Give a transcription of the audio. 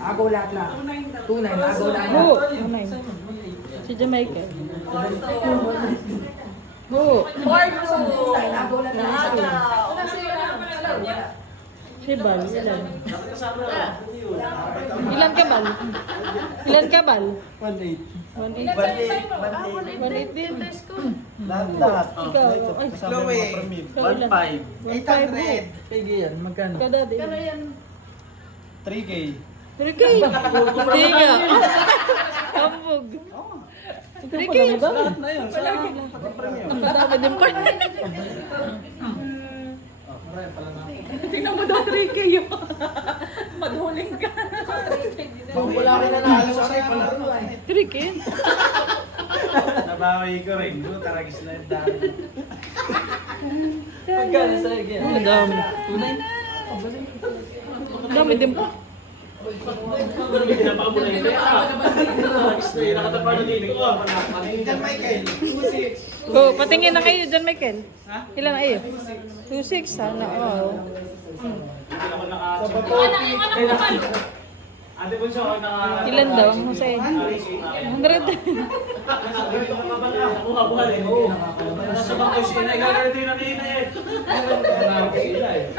Agaw lahat lang. 2-9, agaw lahat. Oo, 2-9. Si Jamaica. Oo. Agaw lahat lang. Si Bal, ilan? Ilan ka, Bal? Ilan ka, Bal? 1-8. 1-8. 1-8 din. Lahat. Ikaw, ay, Chloe. ikaw ilan? 1-5. Pigi yan, magkano? Kada din. 3K. Pero kay, hindi nga. Hambog. 3K. Lahat na yun. Sa premium. Madami din pa. Tingnan mo daw 3K yun. Madhuling ka. Wala rin na lang sa akin pala. 3K? Nabawi ko rin. Doon, taragis na yung dami. Magkano sa igen? Ang dami. Ang dami din pa. Oh, patingin na kayo dyan, Michael. Ilan na kayo? 2-6, sana. Oo. Ilan daw ang Jose? 100. Nasa bangko siya. Nagagano din ang ina eh.